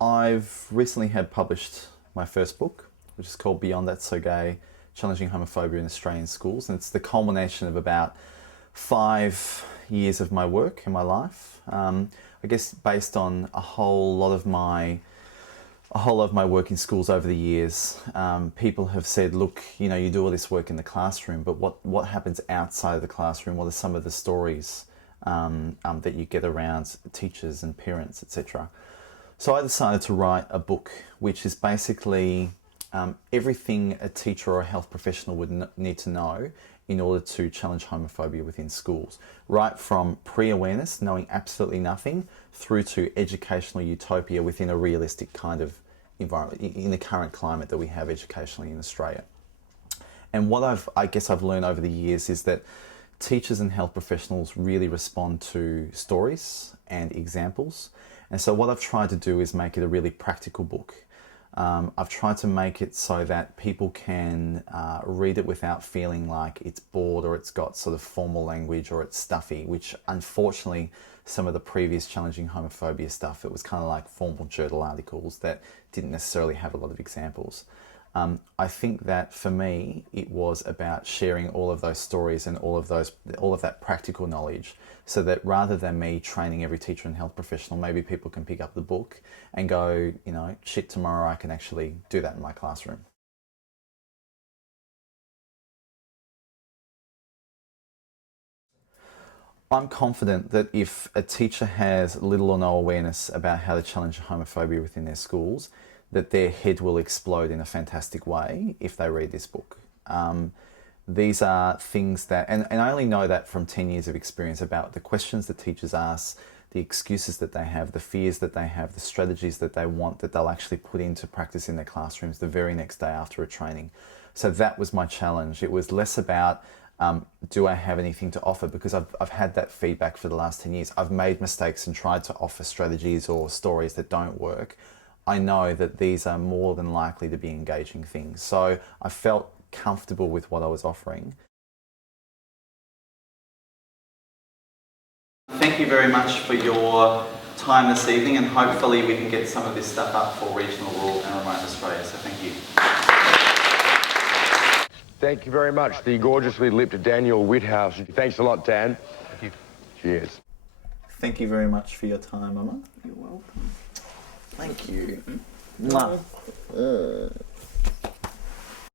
I've recently had published my first book, which is called Beyond That So Gay, Challenging Homophobia in Australian Schools. And it's the culmination of about 5 years of my work in my life. I guess based on a whole lot of my work in schools over the years, people have said, look, you know, you do all this work in the classroom, but what happens outside of the classroom? What are some of the stories that you get around teachers and parents, etc.? So I decided to write a book which is basically everything a teacher or a health professional would need to know in order to challenge homophobia within schools. Right from pre-awareness, knowing absolutely nothing, through to educational utopia within a realistic kind of environment, in the current climate that we have educationally in Australia. And what I guess I've learned over the years is that teachers and health professionals really respond to stories and examples. And so what I've tried to do is make it a really practical book. I've tried to make it so that people can read it without feeling like it's bored or it's got sort of formal language or it's stuffy, which unfortunately some of the previous challenging homophobia stuff, it was kind of like formal journal articles that didn't necessarily have a lot of examples. I think that for me, it was about sharing all of those stories and all of that practical knowledge, so that rather than me training every teacher and health professional, maybe people can pick up the book and go, you know, shit, tomorrow I can actually do that in my classroom. I'm confident that if a teacher has little or no awareness about how to challenge homophobia within their schools, that their head will explode in a fantastic way if they read this book. These are things that, and I only know that from 10 years of experience about the questions that teachers ask, the excuses that they have, the fears that they have, the strategies that they want that they'll actually put into practice in their classrooms the very next day after a training. So that was my challenge. It was less about do I have anything to offer, because I've had that feedback for the last 10 years. I've made mistakes and tried to offer strategies or stories that don't work. I know that these are more than likely to be engaging things. So I felt comfortable with what I was offering. Thank you very much for your time this evening, and hopefully we can get some of this stuff up for regional, rural and remote Australia. So thank you. Thank you very much, the gorgeously lipped Daniel Witthaus. Thanks a lot, Dan. Thank you. Cheers. Thank you very much for your time, Emma. You're welcome. Thank you. Mwah.